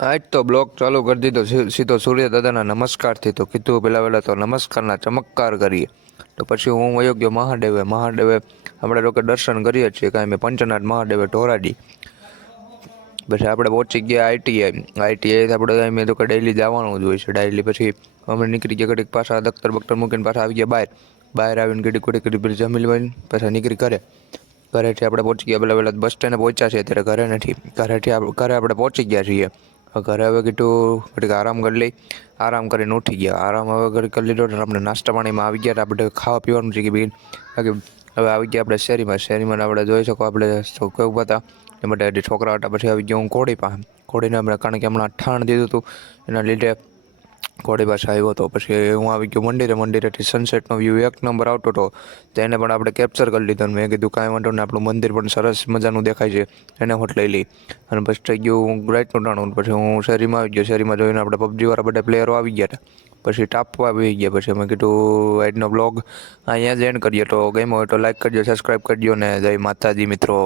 આજ તો બ્લોગ ચાલુ કરી દીધો સીધો સૂર્ય દાદાના નમસ્કારથી. તો કીધું પહેલાં તો નમસ્કારના ચમત્કાર કરીએ. તો પછી હું વયો ગયો મહાદેવે આપણે લોકો દર્શન કરીએ છીએ કાંઈ મેં પંચનાથ મહાદેવે ઢોરાજી. પછી આપણે પહોંચી ગયા આઈટીઆઈ આપણે મેં તો કે ડેઈલી જવાનું જ હોય છે ડેઈલી. પછી અમે નીકળી ગયા ઘડીક પાછા દફતર બખ્તર મૂકીને પાછા આવી ગયા બહાર આવીને ઘડીક પછી જમી લઈને પાછા નીકળી ઘરેથી આપણે પહોંચી ગયા પહેલાં બસ સ્ટેન્ડે પહોંચ્યા છીએ અત્યારે ઘરે આપણે પહોંચી ગયા છીએ. ઘરે હવે કીધું ઘડીક આરામ કરી લઈ. આરામ કરીને ઉઠી ગયા. આરામ હવે ઘડીક કરી લીધો એટલે આપણે નાસ્તા પાણીમાં આવી ગયા. આપણે ખાવા પીવાનું છે કે બાકી હવે આવી ગયા આપણે શેરીમાં આપણે જોઈ શકો આપણે કેવું હતા એ માટે છોકરા હતા. પછી આવી ગયો હું ઘોડીને આપણે કારણ કે હમણાં ઠાણ દીધું હતું એના લીધે ઘોડી પાસે આવ્યો હતો. પછી હું આવી ગયો મંદિરેથી સનસેટનો વ્યૂ એક નંબર આવતો હતો. તેને પણ આપણે કેપ્ચર કરી લીધો. મેં કીધું કાંઈ વાંધો નહીં, આપણું મંદિર પણ સરસ મજાનું દેખાય છે, એને હોટ લઈ લઈ. અને પછી થઈ ગયું રાઈટનું ટાણું. પછી હું શેરીમાં આવી ગયો. શેરીમાં જોઈને આપણે પબજીવાળા બધા પ્લેયરો આવી ગયા હતા. પછી ટાપવા આવી ગયા. પછી અમે કીધું આજનો બ્લોગ અહીંયા જ એન્ડ કરીએ. તો ગમ્યો હોય તો લાઈક કરજો, સબસ્ક્રાઈબ કરજો ને જય માતાજી મિત્રો.